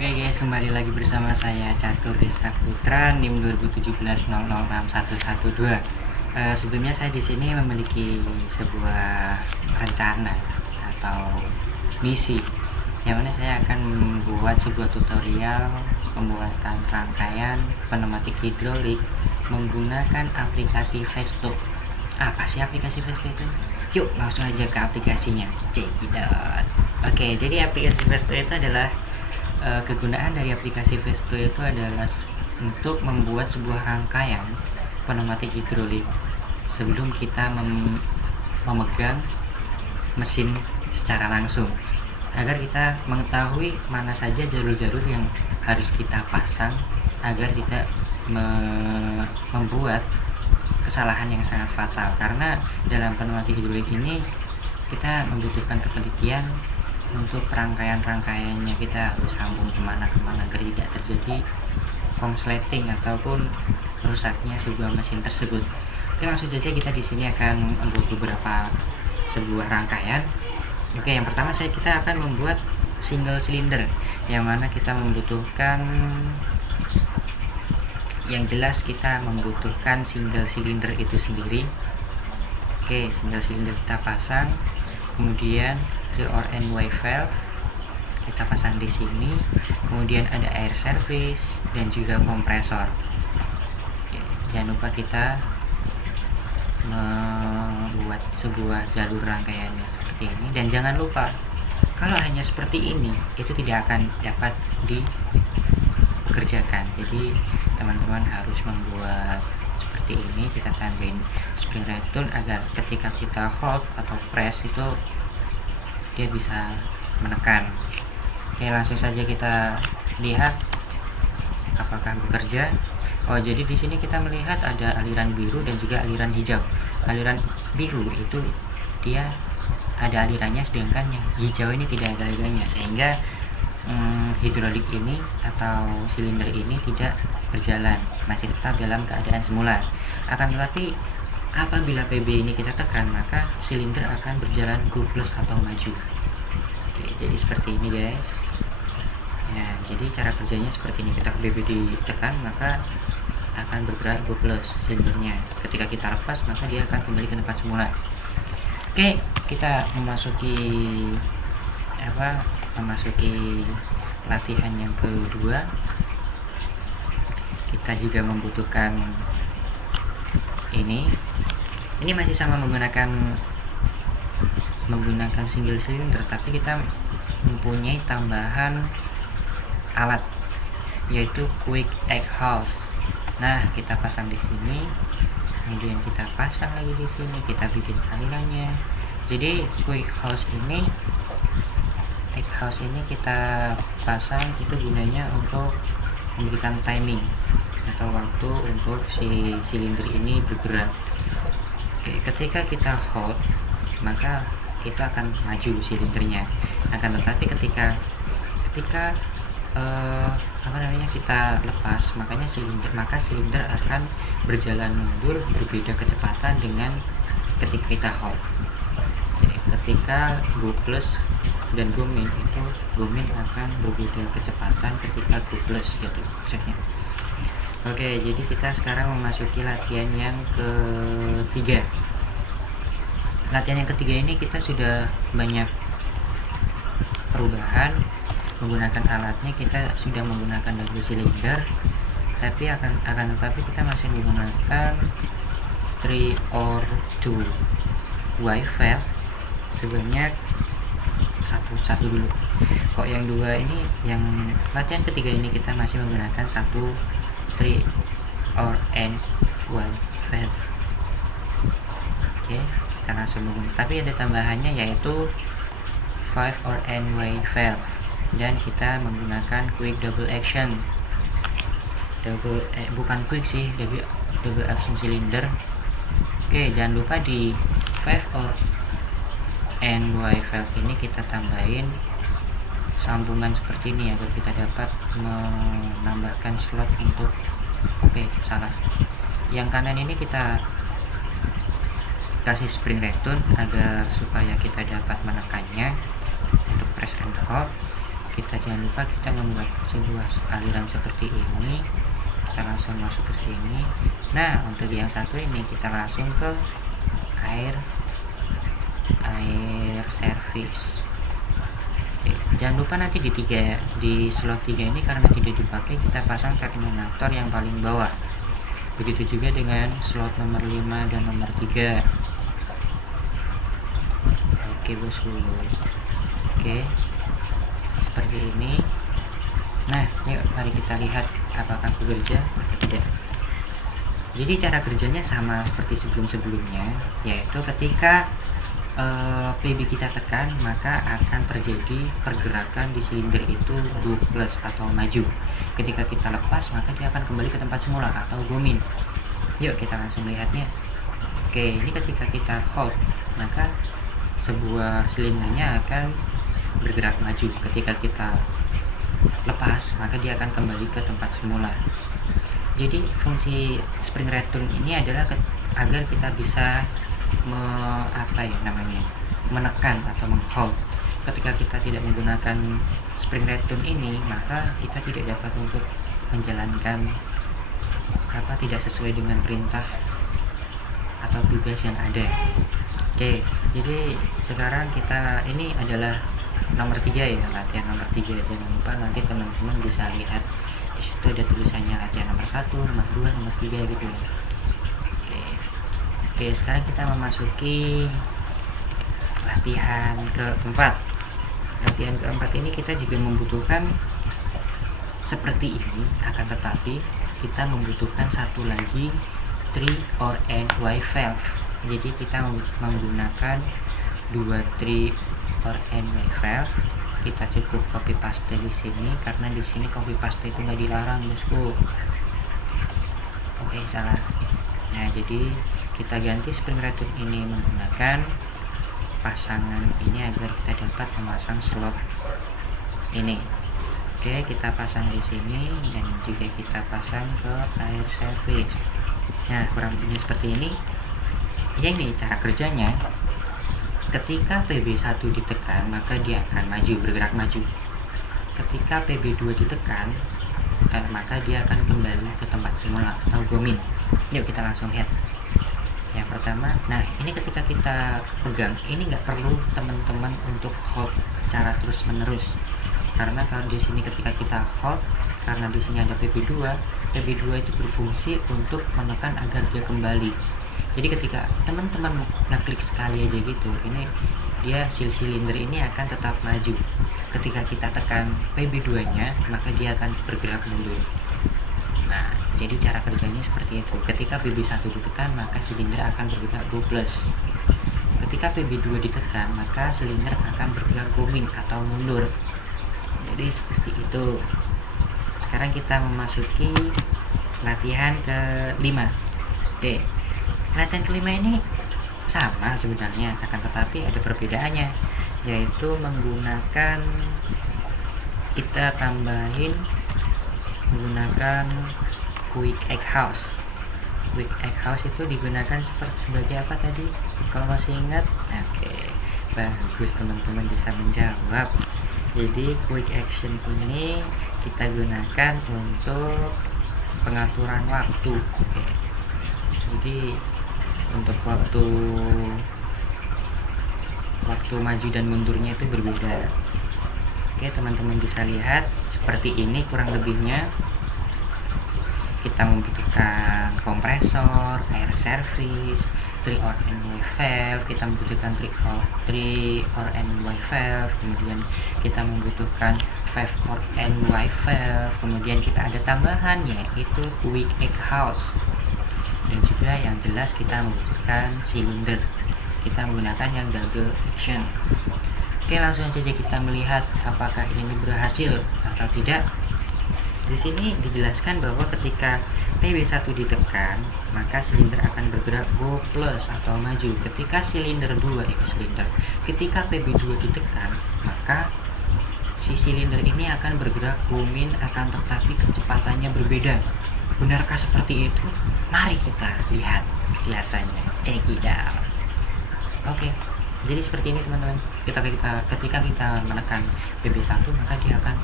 Oke guys, kembali lagi bersama saya Catur Rizka Putra, NIM 2017006112. Sebelumnya saya di sini memiliki sebuah rencana atau misi, yang mana saya akan membuat sebuah tutorial pembuatan rangkaian pneumatik hidrolik menggunakan aplikasi Festo. Apa sih aplikasi Festo itu? Yuk langsung aja ke aplikasinya. Cekidot. Oke, jadi aplikasi Festo itu adalah kegunaan dari aplikasi Festo itu adalah untuk membuat sebuah rangkaian pneumatik hidrolik sebelum kita memegang mesin secara langsung, agar kita mengetahui mana saja jalur-jalur yang harus kita pasang agar tidak membuat kesalahan yang sangat fatal. Karena dalam pneumatik hidrolik ini kita membutuhkan ketelitian untuk rangkaian-rangkaiannya, kita harus sambung kemana-kemana agar tidak terjadi konsleting ataupun rusaknya sebuah mesin tersebut. Oke, langsung saja kita di sini akan membuat beberapa sebuah rangkaian. Oke, yang pertama kita akan membuat single cylinder, yang mana kita membutuhkan, yang jelas kita membutuhkan single cylinder itu sendiri. Oke, single cylinder kita pasang, kemudian RNY valve kita pasang di sini, kemudian ada air service dan juga kompresor. Oke, jangan lupa kita membuat sebuah jalur rangkaiannya seperti ini, dan jangan lupa kalau hanya seperti ini itu tidak akan dapat dikerjakan. Jadi teman-teman harus membuat seperti ini, kita tambahin spring return agar ketika kita hold atau press itu dia bisa menekan. Oke, langsung saja kita lihat apakah bekerja. Oh, jadi di sini kita melihat ada aliran biru dan juga aliran hijau. Aliran biru itu dia ada alirannya, sedangkan yang hijau ini tidak ada alirannya, sehingga hidrolik ini atau silinder ini tidak berjalan, masih tetap dalam keadaan semula. Akan tetapi apabila PB ini kita tekan, maka silinder akan berjalan go plus atau maju. Oke, jadi seperti ini guys. Ya, jadi cara kerjanya seperti ini. Kita PB ditekan, maka akan bergerak go plus silindernya. Ketika kita lepas, maka dia akan kembali ke tempat semula. Oke, kita memasuki latihan yang kedua. Kita juga membutuhkan ini masih sama menggunakan single cylinder, tapi kita mempunyai tambahan alat, yaitu quick exhaust. Nah, kita pasang di sini, kemudian kita pasang lagi di sini, kita bikin alirannya. Jadi quick exhaust ini kita pasang itu gunanya untuk memberikan timing atau waktu untuk si silinder ini bergerak. Oke, ketika kita hold, maka itu akan maju silindernya. Akan tetapi ketika kita lepas, maka silinder akan berjalan mundur, berbeda kecepatan dengan ketika kita hold. Oke, ketika go plus dan go min akan berbeda kecepatan ketika go plus gitu maksudnya. Oke, jadi kita sekarang memasuki latihan yang ketiga. Latihan yang ketiga ini kita sudah banyak perubahan menggunakan alatnya. Kita sudah menggunakan double cylinder, tapi tetapi kita masih menggunakan 3 or 2 Y valve sebanyak satu dulu. Kok yang dua ini, yang latihan ketiga ini kita masih menggunakan 3 or N Y valve. Oke, kita langsung menggunakan, tapi ada tambahannya yaitu 5 or NY valve, dan kita menggunakan quick double action, bukan quick sih, double action cylinder. Oke, jangan lupa di 5 or NY valve ini kita tambahin sambungan seperti ini agar kita dapat menambahkan slot untuk yang kanan ini kita kasih spring return agar supaya kita dapat menekannya untuk press and hold. kita jangan lupa kita membuat sebuah aliran seperti ini. Kita langsung masuk ke sini. Nah, untuk yang satu ini kita langsung ke air service. Jangan lupa nanti di slot 3 ini karena tidak dipakai, kita pasang terminator yang paling bawah. Begitu juga dengan slot nomor 5 dan nomor 3. Oke bosku. Oke, seperti ini. Nah, yuk mari kita lihat apakah bekerja atau tidak. Jadi cara kerjanya sama seperti sebelum-sebelumnya, yaitu ketika PB kita tekan, maka akan terjadi pergerakan di silinder itu go plus atau maju. Ketika kita lepas, maka dia akan kembali ke tempat semula atau go min. Yuk kita langsung lihatnya. Oke, ini ketika kita hold, maka sebuah silindernya akan bergerak maju. Ketika kita lepas, maka dia akan kembali ke tempat semula. Jadi fungsi spring return ini adalah agar kita bisa menekan atau menghold. Ketika kita tidak menggunakan spring return ini, maka kita tidak dapat untuk menjalankan tidak sesuai dengan perintah atau tugas yang ada. Oke, jadi sekarang kita ini adalah nomor 3 ya, latihan nomor 3. Jangan lupa nanti teman-teman bisa lihat di situ ada tulisannya latihan nomor 1, nomor 2, nomor 3 gitu ya. Oke, sekarang kita memasuki latihan keempat. Latihan keempat ini kita juga membutuhkan seperti ini, akan tetapi kita membutuhkan satu lagi 3 or NY valve. Jadi kita menggunakan 2 3 or NY valve. Kita cukup copy paste di sini karena di sini copy paste itu nggak dilarang bosku. Oke, salah. Nah, jadi kita ganti spring return ini menggunakan pasangan ini agar kita dapat memasang slot ini. Oke, kita pasang di sini dan juga kita pasang ke air service. Nah, kurang lebihnya seperti ini. Ini cara kerjanya. Ketika PB1 ditekan, maka dia akan maju, bergerak maju. Ketika PB2 ditekan, maka dia akan kembali ke tempat semula atau go min. Yuk kita langsung lihat. Yang pertama, nah ini ketika kita pegang, ini nggak perlu teman-teman untuk hold secara terus menerus, karena kalau di sini ketika kita hold, karena di sini ada PB2 itu berfungsi untuk menekan agar dia kembali. Jadi ketika teman-teman ngeklik sekali aja gitu, ini dia silinder ini akan tetap maju. Ketika kita tekan PB2 nya, maka dia akan bergerak mundur. Nah, jadi cara kerjanya seperti itu. Ketika PB1 ditekan, maka silinder akan bergerak go plus. Ketika PB2 ditekan, maka silinder akan bergerak go min atau mundur. Jadi seperti itu. Sekarang kita memasuki latihan ke-5. Oke. Latihan ke-5 ini sama sebenarnya, akan tetapi ada perbedaannya, yaitu menggunakan kita tambahin menggunakan quick egg house. Quick egg house itu digunakan sebagai apa tadi? Kalau masih ingat? Oke, bagus, teman-teman bisa menjawab. Jadi quick action ini kita gunakan untuk pengaturan waktu. Oke. Jadi untuk waktu maju dan mundurnya itu berbeda. Oke, teman-teman bisa lihat seperti ini kurang lebihnya. Kita membutuhkan kompresor, air service, 3 or NY valve, kita membutuhkan 3 or NY valve, kemudian kita membutuhkan 5 or NY valve, kemudian kita ada tambahan yaitu quick egg house, dan juga yang jelas kita membutuhkan silinder. Kita menggunakan yang double action. Oke, langsung saja kita melihat apakah ini berhasil atau tidak. Di sini dijelaskan bahwa ketika PB1 ditekan, maka silinder akan bergerak go plus atau maju. Ketika ketika PB2 ditekan, maka si silinder ini akan bergerak go min, akan tetapi kecepatannya berbeda. Benarkah seperti itu? Mari kita lihat kilasannya. Check it out. Oke, Jadi seperti ini teman-teman, ketika kita menekan BB1 maka dia akan